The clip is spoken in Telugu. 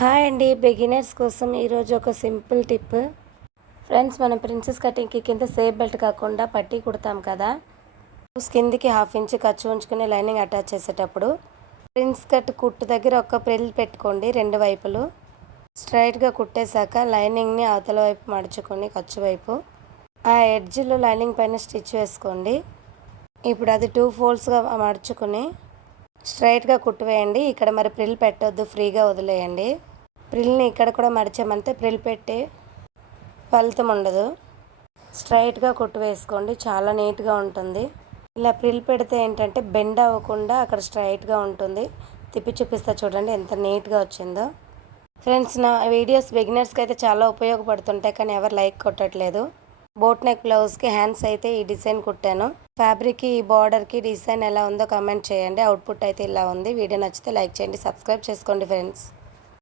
హాయ్ అండి, బిగినర్స్ కోసం ఈరోజు ఒక సింపుల్ టిప్. ఫ్రెండ్స్, మనం ప్రిన్సెస్ కటింగ్కి కింద సేఫ్ బెల్ట్ కాకుండా పట్టీ కుడతాం కదా. కిందికి 1/2 ఇంచ్ ఖర్చు ఉంచుకుని లైనింగ్ అటాచ్ చేసేటప్పుడు ప్రిన్స్ కట్ కుట్టు దగ్గర ఒక ప్రిల్ పెట్టుకోండి. 2 వైపులు స్ట్రైట్గా కుట్టేశాక లైనింగ్ని అవతల వైపు మడుచుకొని ఖర్చు వైపు ఆ ఎడ్జ్లో లైనింగ్ పైన స్టిచ్ వేసుకోండి. ఇప్పుడు అది 2 ఫోల్డ్స్గా మడుచుకుని స్ట్రైట్గా కుట్టువేయండి. ఇక్కడ మరి ప్రిల్ పెట్టొద్దు, ఫ్రీగా వదిలేయండి. ప్రిల్ని ఇక్కడ కూడా మడిచామంటే ప్రిల్ పెట్టి ఫలితం ఉండదు. స్ట్రైట్గా కుట్టు వేసుకోండి, చాలా నీట్గా ఉంటుంది. ఇలా ప్రిల్ పెడితే ఏంటంటే బెండ్ అవ్వకుండా అక్కడ స్ట్రైట్గా ఉంటుంది. తిప్పి చూపిస్తా చూడండి ఎంత నీట్గా వచ్చిందో. ఫ్రెండ్స్, నా వీడియోస్ బిగినర్స్కి అయితే చాలా ఉపయోగపడుతుంటాయి, కానీ ఎవరు లైక్ కొట్టట్లేదు. బోట్ నెక్ బ్లౌజ్కి హ్యాండ్స్ అయితే ఈ డిజైన్ కుట్టాను. ఫ్యాబ్రిక్కి, ఈ బార్డర్కి డిజైన్ ఎలా ఉందో కామెంట్ చేయండి. అవుట్పుట్ అయితే ఇలా ఉంది. వీడియో నచ్చితే లైక్ చేయండి, సబ్స్క్రైబ్ చేసుకోండి ఫ్రెండ్స్.